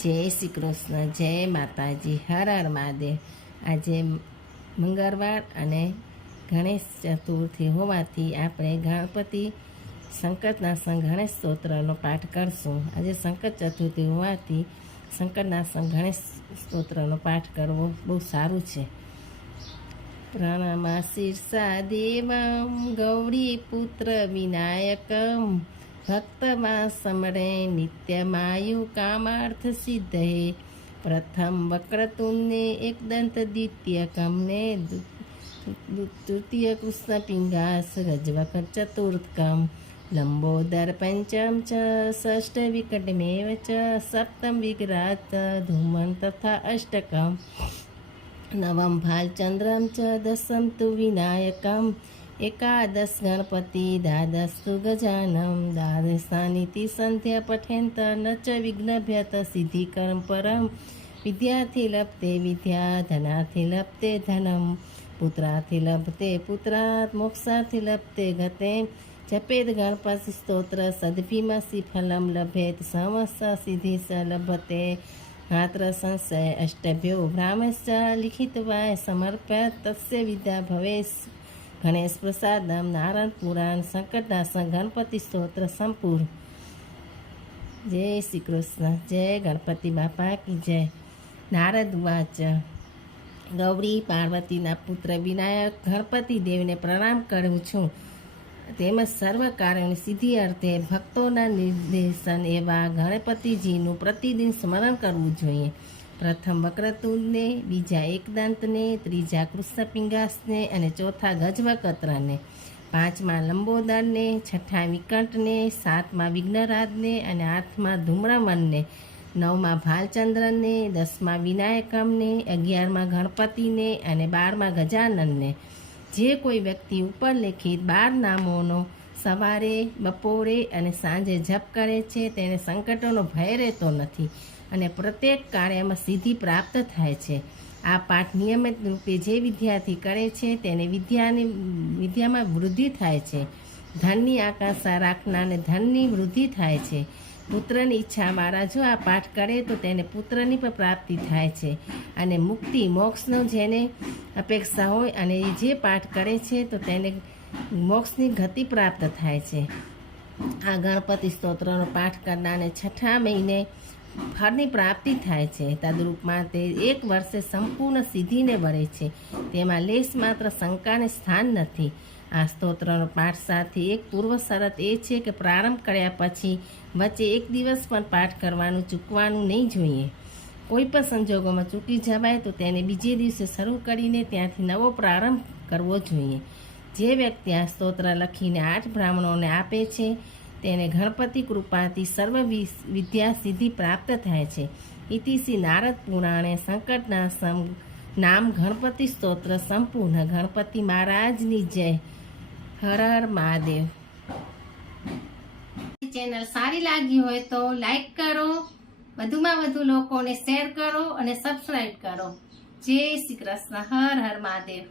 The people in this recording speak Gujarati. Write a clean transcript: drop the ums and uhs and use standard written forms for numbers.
જય શ્રી કૃષ્ણ, જય માતાજી, હર હર મહાદેવ। આજે મંગળવાર અને ગણેશ ચતુર્થી હોવાથી આપણે ગણપતિ સંકટનાશન ગણેશ સ્તોત્રનો પાઠ કરશું। આજે સંકટ ચતુર્થી હોવાથી સંકટનાશન ગણેશ સ્તોત્રનો પાઠ કરવો બહુ સારું છે। પ્રણમા શીર્ષા દેવમ ગૌરી પુત્ર વિનાયકમ ભક્તમાં સમરે નિત્યમાયુ કામાર્થ સિદ્ધે। પ્રથમ વક્રતુંડને એકદંત દ્વિતીયકમ ને તૃતીય કૃષ્ણ પિંગાસ ગજવક ચતુર્થકમ લંબોદર પંચમ ચ ષષ્ઠ વિકટમેવ ચ સપ્તમ વિગ્રાત ધૂમન તથા અષ્ટકમ નવમ ભાલચંદ્રમ ચ દસમ તુ વિનાયકમ એકાદશ ગણપતિ દ્વાદશતુ ગજાનમ દ્વાદશાનિતિ સંધ્યા પઠેન્ત ન ચ વિઘ્નભ્યત સિદ્ધિકરમ પરમ વિદ્યાર્થી લભતે વિદ્યા ધનાર્થી લભતે ધનમ પુત્રાર્થી લભતે પુત્રાત મોક્ષાર્થી લભતે ગતે જપેદ ગણપતિ સ્તોત્ર સદ્ભીમસી ફલમ લભેત સમસ્ત સિદ્ધિ સ લભતે માત્ર સંશય અષ્ટભ્યો બ્રાહ્મશ્ચ લિખિતવાય સમર્પ્ય તસ્ય વિદ્યા ભવેશ ગણેશ પ્રસાદમ નારાયણ પુરાણ સંકટનાશન ગણપતિ સ્તોત્ર સંપૂર્ણ। જય શ્રી કૃષ્ણ, જય ગણપતિ બાપા કી જય। નારદ વાચ ગૌરી પાર્વતીના પુત્ર વિનાયક ગણપતિ દેવને પ્રણામ કરું છું। તેમજ સર્વ કાર્યોની સિદ્ધિ અર્થે ભક્તોના નિર્દેશન એવા ગણપતિજીનું પ્રતિદિન સ્મરણ કરવું જોઈએ। પ્રથમ વક્રતુંડને, બીજા એકદંતને, ત્રીજા કૃષ્ણપિંગાસને અને ચોથા ગજવકત્રને, પાંચમા લંબોદરને, છઠ્ઠા વિકટને, સાતમા વિઘ્નરાજને અને આઠમા ધૂમ્રવનને, નવમા ભાલચંદ્રને, દસમા વિનાયકમને, 11મા ગણપતિને અને 12મા ગજાનનને। જે કોઈ વ્યક્તિ ઉપરલેખિત 12 નામોનો સવારે, બપોરે અને સાંજે જપ કરે છે તેને સંકટોનો ભય રહેતો નથી અને પ્રત્યેક કાર્યમાં સિદ્ધિ પ્રાપ્ત થાય છે। આ પાઠ નિયમિત રૂપે જે વિદ્યાર્થી કરે છે તેને વિદ્યામાં વૃદ્ધિ થાય છે। ધનની આકાંક્ષા રાખનારને ધનની વૃદ્ધિ થાય છે। પુત્રની ઈચ્છાવાળા જો આ પાઠ કરે તો તેને પુત્રની પણ પ્રાપ્તિ થાય છે અને મુક્તિ મોક્ષનો જેને અપેક્ષા હોય અને જે પાઠ કરે છે તો તેને મોક્ષની ગતિ પ્રાપ્ત થાય છે। આ ગણપતિ સ્તોત્રનો પાઠ કરનારને છઠ્ઠા મહિને ફળની પ્રાપ્તિ થાય છે। તદરૂપમાં તે 1 વર્ષે સંપૂર્ણ સિદ્ધિને વળે છે, તેમાં લેશ માત્ર શંકાને સ્થાન નથી। આ સ્તોત્રનો પાઠ સાથે એક પૂર્વ શરત એ છે કે પ્રારંભ કર્યા પછી વચ્ચે 1 દિવસ પણ પાઠ કરવાનું ચૂકવાનું નહીં જોઈએ। કોઈ પણ સંજોગોમાં ચૂકી જવાય તો તેને બીજે દિવસે શરૂ કરીને ત્યાંથી નવો પ્રારંભ કરવો જોઈએ। જે વ્યક્તિ આ સ્તોત્ર લખીને 8 બ્રાહ્મણોને આપે છે તેને ગણપતિ કૃપાથી સર્વ વિદ્યા સિદ્ધિ પ્રાપ્ત થાય છે। ઇતિશ્રી નારદ પુરાણે સંકટનાશન નામ ગણપતિ સ્તોત્ર સંપૂર્ણ। ગણપતિ મહારાજની જય। હર હર મહાદેવ। ચેનલ સારી લાગી હોય તો લાઈક કરો, વધુમાં વધુ લોકોને શેર કરો અને સબસ્ક્રાઈબ કરો। જય શ્રી કૃષ્ણ, હર હર મહાદેવ।